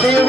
Shiva